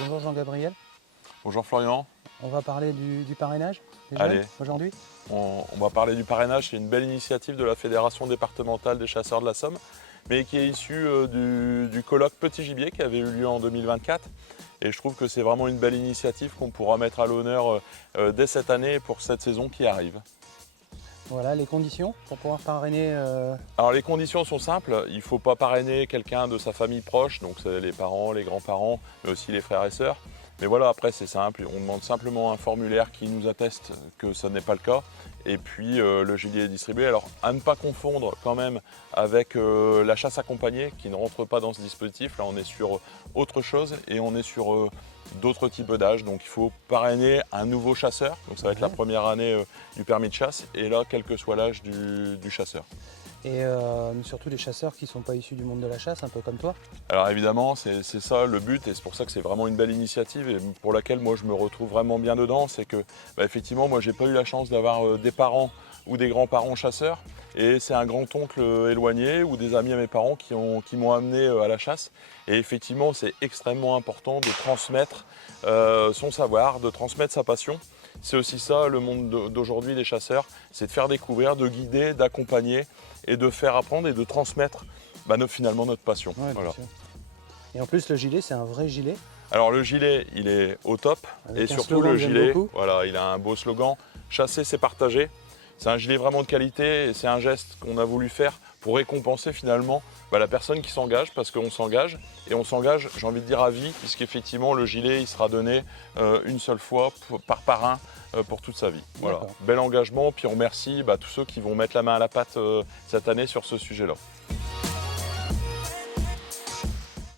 Bonjour Jean-Gabriel, Bonjour Florian. on va parler du parrainage des jeunes Allez. aujourd'hui. On va parler du parrainage. C'est une belle initiative de la Fédération départementale des chasseurs de la Somme, mais qui est issue du colloque Petit Gibier qui avait eu lieu en 2024. Et je trouve que c'est vraiment une belle initiative qu'on pourra mettre à l'honneur dès cette année pour cette saison qui arrive. Voilà les conditions pour pouvoir parrainer. Alors les conditions sont simples, il ne faut pas parrainer quelqu'un de sa famille proche, donc c'est les parents, les grands-parents, mais aussi les frères et sœurs. Mais voilà, après c'est simple, on demande simplement un formulaire qui nous atteste que ce n'est pas le cas. Et puis le gilet est distribué. Alors à ne pas confondre quand même avec la chasse accompagnée qui ne rentre pas dans ce dispositif. Là on est sur autre chose et on est sur d'autres types d'âge. Donc il faut parrainer un nouveau chasseur. Donc ça va être la première année du permis de chasse. Et là, quel que soit l'âge du chasseur. Et surtout les chasseurs qui ne sont pas issus du monde de la chasse, un peu comme toi. Alors évidemment, c'est ça le but et c'est pour ça que c'est vraiment une belle initiative et pour laquelle moi je me retrouve vraiment bien dedans. C'est que effectivement, moi j'ai pas eu la chance d'avoir des parents ou des grands-parents chasseurs et c'est un grand-oncle éloigné ou des amis à mes parents qui m'ont amené à la chasse. Et effectivement, c'est extrêmement important de transmettre son savoir, de transmettre sa passion. C'est aussi ça le monde d'aujourd'hui des chasseurs, c'est de faire découvrir, de guider, d'accompagner et de faire apprendre et de transmettre finalement notre passion. Ouais, Voilà. bien sûr. Et en plus le gilet c'est un vrai gilet. Alors le gilet il est au top Avec et un surtout slogan le que j'aime gilet, beaucoup. voilà, il a un beau slogan, chasser c'est partager. C'est un gilet vraiment de qualité et c'est un geste qu'on a voulu faire pour récompenser finalement la personne qui s'engage parce qu'on s'engage et on s'engage, j'ai envie de dire à vie, puisqu'effectivement le gilet il sera donné une seule fois par parrain pour toute sa vie. Voilà, bel engagement, puis on remercie tous ceux qui vont mettre la main à la pâte cette année sur ce sujet-là.